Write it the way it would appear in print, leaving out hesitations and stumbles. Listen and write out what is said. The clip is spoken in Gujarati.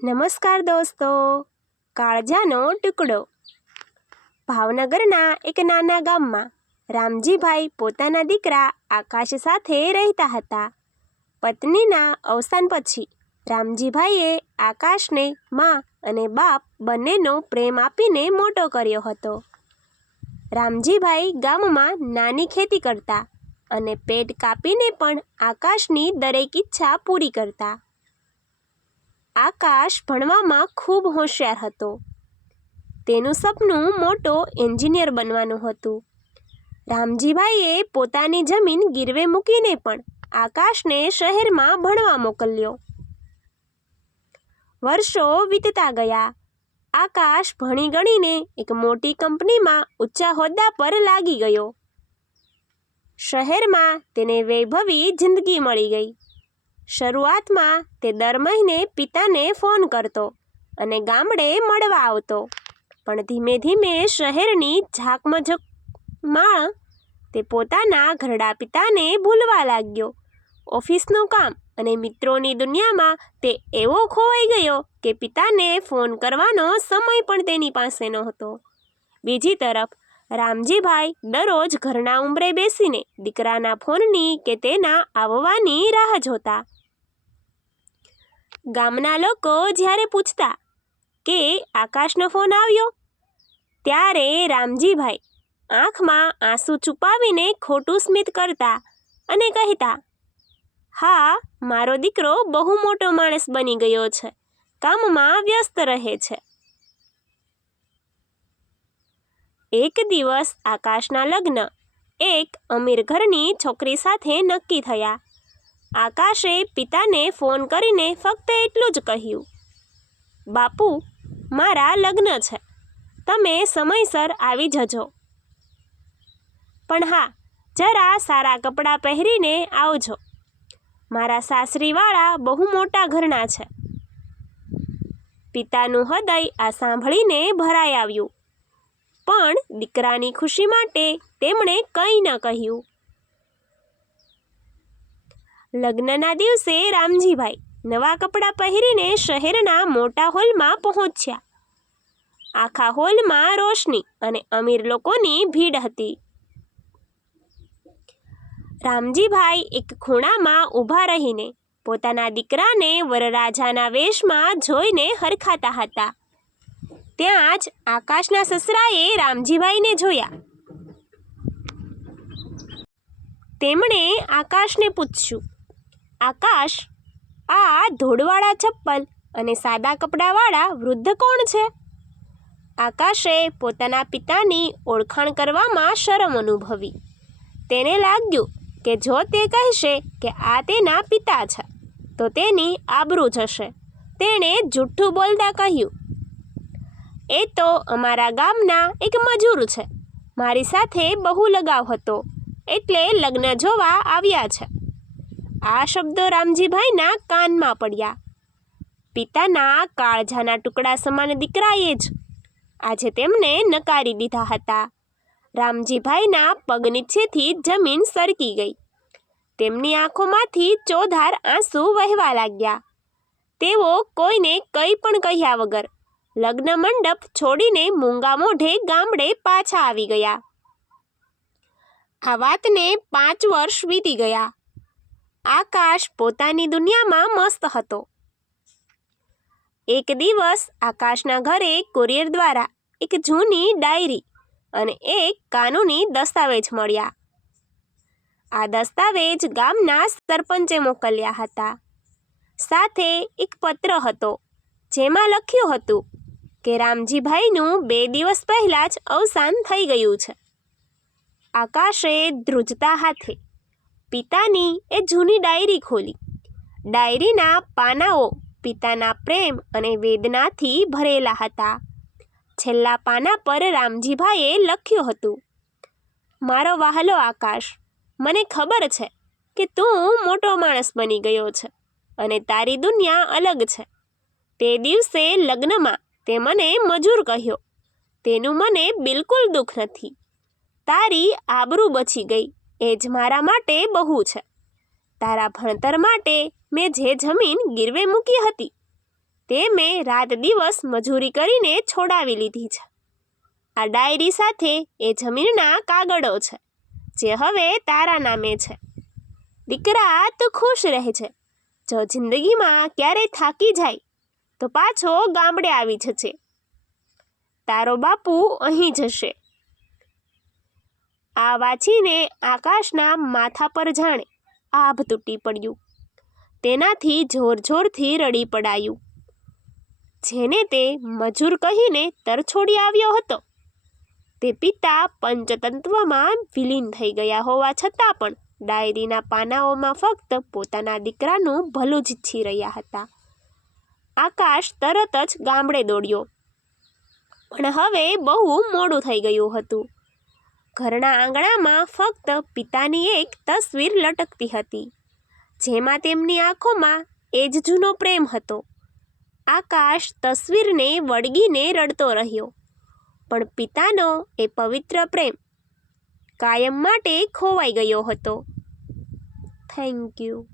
નમસ્કાર દોસ્તો, કાળજાનો ટુકડો. ભાવનગરના એક નાના ગામમાં રામજીભાઈ પોતાના દીકરા આકાશ સાથે રહેતા હતા. પત્નીના અવસાન પછી રામજીભાઈએ આકાશને મા અને બાપ બંનેનો પ્રેમ આપીને મોટો કર્યો હતો. રામજીભાઈ ગામમાં નાની ખેતી કરતા અને પેટ કાપીને પણ આકાશની દરેક ઈચ્છા પૂરી કરતા. આકાશ ભણવામાં ખૂબ હોશિયાર હતો. તેનું સપનું મોટો એન્જિનિયર બનવાનું હતું. રામજીભાઈએ પોતાની જમીન ગીરવે મૂકીને પણ આકાશને શહેરમાં ભણવા મોકલ્યો. વર્ષો વીતતા ગયા. આકાશ ભણી ગણીને એક મોટી કંપનીમાં ઊંચા હોદ્દા પર લાગી ગયો. શહેરમાં તેને વૈભવી જિંદગી મળી ગઈ. શરૂઆતમાં તે દર મહિને પિતાને ફોન કરતો અને ગામડે મળવા આવતો, પણ ધીમે ધીમે શહેરની ઝાકમઝમાળ તે પોતાના ઘરડા પિતાને ભૂલવા લાગ્યો. ઓફિસનું કામ અને મિત્રોની દુનિયામાં તે એવો ખોવાઈ ગયો કે પિતાને ફોન કરવાનો સમય પણ તેની પાસે નહોતો. બીજી તરફ રામજીભાઈ દરરોજ ઘરના ઉંબરે બેસીને દીકરાના ફોનની કે તેના આવવાની રાહ જોતા. ગામના લોકો જ્યારે પૂછતા કે આકાશનો ફોન આવ્યો, ત્યારે રામજીભાઈ આંખમાં આંસુ છુપાવીને ખોટું સ્મિત કરતા અને કહેતા, હા, મારો દીકરો બહુ મોટો માણસ બની ગયો છે, કામમાં વ્યસ્ત રહે છે. એક દિવસ આકાશના લગ્ન એક અમીર ઘરની છોકરી સાથે નક્કી થયા. આકાશે પિતાને ફોન કરીને ફક્ત એટલું જ કહ્યું, બાપુ, મારા લગ્ન છે, તમે સમયસર આવી જજો. પણ હા, જરા સારા કપડાં પહેરીને આવજો. મારા સાસરીવાળા બહુ મોટા ઘરના છે. પિતાનું હૃદય આ સાંભળીને ભરાઈ આવ્યું, પણ દીકરાની ખુશી માટે તેમણે કંઈ ન કહ્યું. લગ્નના દિવસે રામજીભાઈ નવા કપડાં પહેરીને શહેરના મોટા હોલમાં પહોંચ્યા. આખા હોલમાં રોશની અને અમીર લોકોની ભીડ હતી. રામજીભાઈ એક ખૂણામાં ઊભા રહીને પોતાના દીકરાને વરરાજાના વેશમાં જોઈને હરખાતા હતા. ત્યાં જ આકાશના સસરાએ રામજીભાઈને જોયા. તેમણે આકાશને પૂછ્યું, આકાશ, આ ધોળવાળા ચપ્પલ અને સાદા કપડાવાળા વૃદ્ધ કોણ છે? આકાશે પોતાના પિતાની ઓળખાણ કરવામાં શરમ અનુભવી. તેને લાગ્યું કે જો તે કહેશે કે આ તેના પિતા છે તો તેની આબરૂ જશે. તેણે જૂઠું બોલતા કહ્યું, એ તો અમારા ગામના એક મજૂર છે. મારી સાથે બહુ લગાવ હતો, એટલે લગ્ન જોવા આવ્યા છે. આ શબ્દો રામજીભાઈના કાનમાં પડ્યા. પિતાના કાળજાના ટુકડા સમાન દીકરાએ જ આજે તેમને નકારી દીધા હતા. રામજીભાઈના પગ નીચેથી જમીન સરકી ગઈ. તેમની આંખોમાંથી ચોધાર આંસુ વહેવા લાગ્યા. તેઓ કોઈને કંઈ પણ કહ્યા વગર લગ્ન મંડપ છોડીને મૂંગા મોઢે ગામડે પાછા આવી ગયા. આ વાતને 5 વર્ષ વીતી ગયા. આકાશ પોતાની દુનિયામાં મસ્ત હતો. એક દિવસ આકાશના ઘરે કુરિયર દ્વારા એક જૂની ડાયરી અને એક કાનૂની દસ્તાવેજ મળ્યા. આ દસ્તાવેજ ગામના સરપંચે મોકલ્યા હતા. સાથે એક પત્ર હતો, જેમાં લખ્યું હતું કે રામજીભાઈનું 2 દિવસ પહેલાં જ અવસાન થઈ ગયું છે. આકાશે ધ્રુજતા હાથે પિતાની એ જૂની ડાયરી ખોલી. ડાયરીના પાનાઓ પિતાના પ્રેમ અને વેદનાથી ભરેલા હતા. છેલ્લા પાના પર રામજીભાઈએ લખ્યું હતું, મારો વહાલો આકાશ, મને ખબર છે કે તું મોટો માણસ બની ગયો છે અને તારી દુનિયા અલગ છે. તે દિવસે લગ્નમાં તે મને મજૂર કહ્યો, તેનું મને બિલકુલ દુઃખ નથી. તારી આબરૂ બચી ગઈ એ જ મારા માટે બહુ છે. તારા ભણતર માટે મેં જે જમીન ગીરવે મૂકી હતી તે મેં રાત દિવસ મજૂરી કરીને છોડાવી લીધી છે. આ ડાયરી સાથે એ જમીનના કાગળો છે જે હવે તારા નામે છે. દીકરા, તું ખુશ રહેજે. જો જિંદગીમાં ક્યારેય થાકી જાય તો પાછો ગામડે આવી જજે. તારો બાપુ અહીં જશે. આ વાંચીને આકાશના માથા પર જાણે આભ તૂટી પડ્યું. તેનાથી જોર જોરથી રડી પડાયું. જેને તે મજૂર કહીને તરછોડી આવ્યો હતો તે પિતા પંચતત્વમાં વિલીન થઈ ગયા હોવા છતાં પણ ડાયરીના પાનાઓમાં ફક્ત પોતાના દીકરાનું ભલું જ ઈચ્છી રહ્યા હતા. આકાશ તરત જ ગામડે દોડ્યો, પણ હવે બહુ મોડું થઈ ગયું હતું. ઘરના આંગણામાં ફક્ત પિતાની એક તસવીર લટકતી હતી, જેમાં તેમની આંખોમાં એ જ જૂનો પ્રેમ હતો. આકાશ તસવીરને વળગીને રડતો રહ્યો, પણ પિતાનો એ પવિત્ર પ્રેમ કાયમ માટે ખોવાઈ ગયો હતો. Thank you.